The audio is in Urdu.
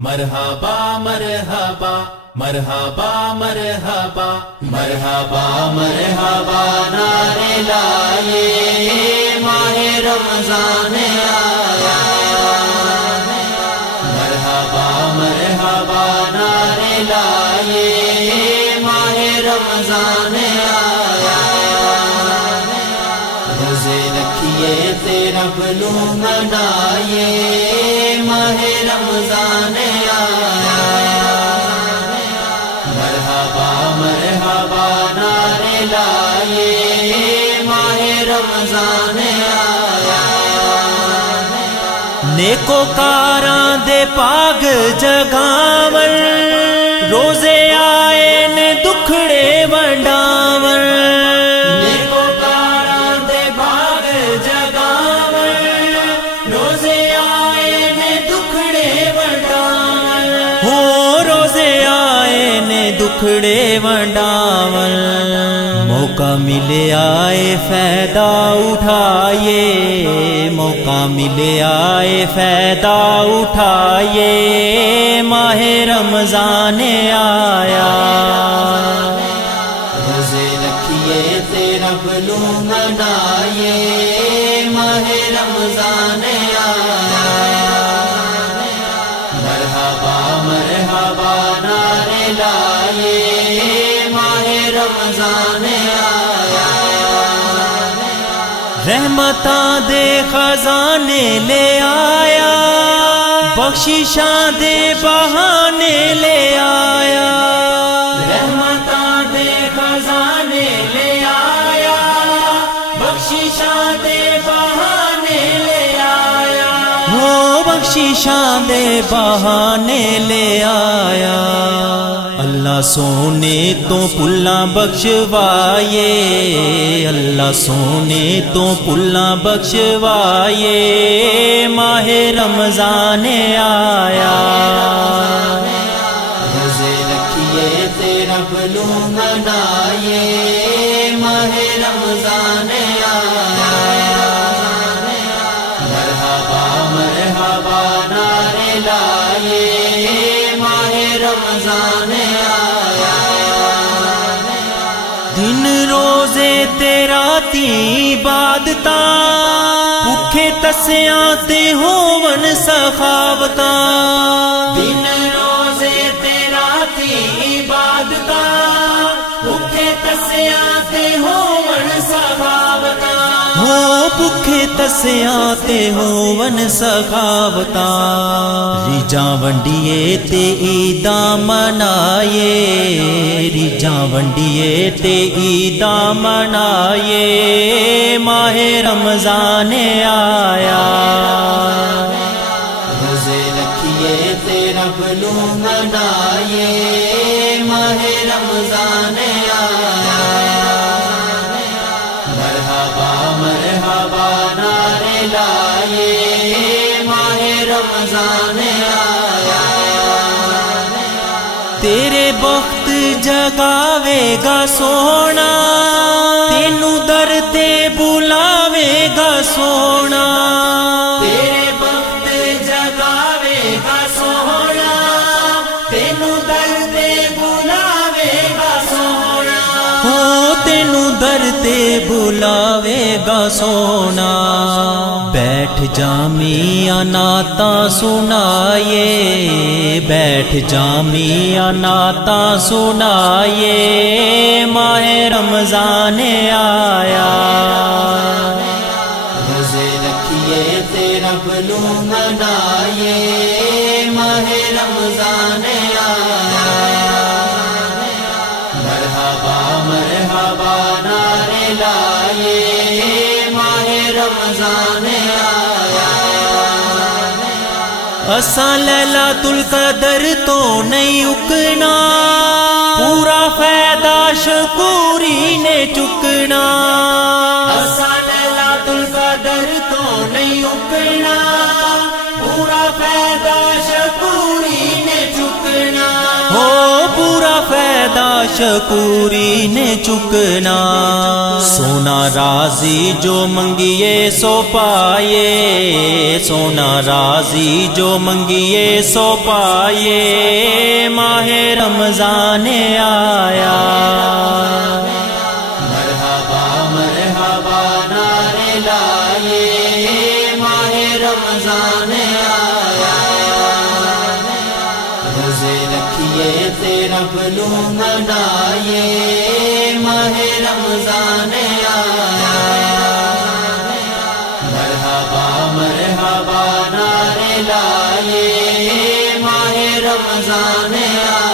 مرحبا مرحبا مرحبا مرحبا مرحبا مرحبا نعرے لائے ماہ رمضان آیا، مرحبا مرحبا نعرے لائے ماہ رمضان آیا، روزے رکھیے تیرا بلو منائیے ماہ رمضان آیا، مرحبا مرحبا نعرے لائے ماہ رمضان آیا، نیکوکاراں دے پاگ جگاون روزے آئے نے دکھڑے ونڈاون، نیکوکاراں دے پاگ جگاون روزے آئے نے دکھڑے ونڈاون، ہو روزے آئے نے دکھڑے ونڈاون، موقع ملے آئے فائدہ اٹھائیے، موقع ملے آئے فائدہ اٹھائیے ماہ رمضان آیا، روزے رکھیے تیرا بلو منائیے ماہ رمضان آیا، مرحبا مرحبا نعرے لائے ماہ رمضان آیا، رحمتاں دے خزانے لے آیا، بخششاں دے بہانے لے آیا، رحمتاں دے خزانے لے آیا، بخششاں دے بہانے لے آیا، وہ بخششاں دے بہانے لے آیا، اللہ سونے تو پھلاں بخشوائے، اللہ سونے تو پھلاں بخشوائے ماہ رمضان آیا، روزے رکھیے تیرا بلو منائیے ماہ رمضان آیا، مرحبا مرحبا نعرے لائے ماہ رمضان آیا، دن روزے تیرا تی عبادتاں، بھوکے تسیاں تے ہون سخاوتاں، دن روزے تیرا تی عبادتاں، بھوکے تسیاں تے ہون سخاوتاں، ہو بھوکے تسیاں تے ہون سخاوتاں، ریجاں ونڈیے تے عیداں منائیے، ریجاں ونڈیے تے عیداں منائیے ماہ رمضان آیا، روزے رکھیے تیرا بلو منائیے ماہ رمضان آیا، مرحبا مرحبا نعرے لائے ماہ رمضان آیا، تیرے بخت جگاوے گا سونا، تینو در تے بلاوے گا سونا، تیرے بخت جگاوے گا سونا، تینو در تے بلاوے گا سونا، ہو تینو در تے بلاوے گا سونا، بیٹھ جامیاں نعتاں سنائیے، بیٹھ جامیاں نعتاں سنائیے ماہ رمضان آیا، روزے رکھیے تیرا بلو منائیے ماہ رمضان آیا، مرحبا مرحبا نعرے لائے ماہ رمضان آیا، اساں لیلۃ القدر تو نہیں اکنا، پورا فائدہ شکوری نے چکنا، اساں لیلۃ القدر تو نہیں اکنا، پورا فائدہ شکوری نے چکنا، ہو پورا فائدہ شکوری نے چکنا سونا راضی جو منگیے سو پائے سونا راضی جو منگیے سو پائے ماہ رمضان آیا مرحبا مرحبا نعرے لائے ماہ رمضان آیا روزے رکھیے تے رب نو منائیے ماہ رمضان آیا مرحبا مرحبا نعرے لائے ماہ رمضان آیا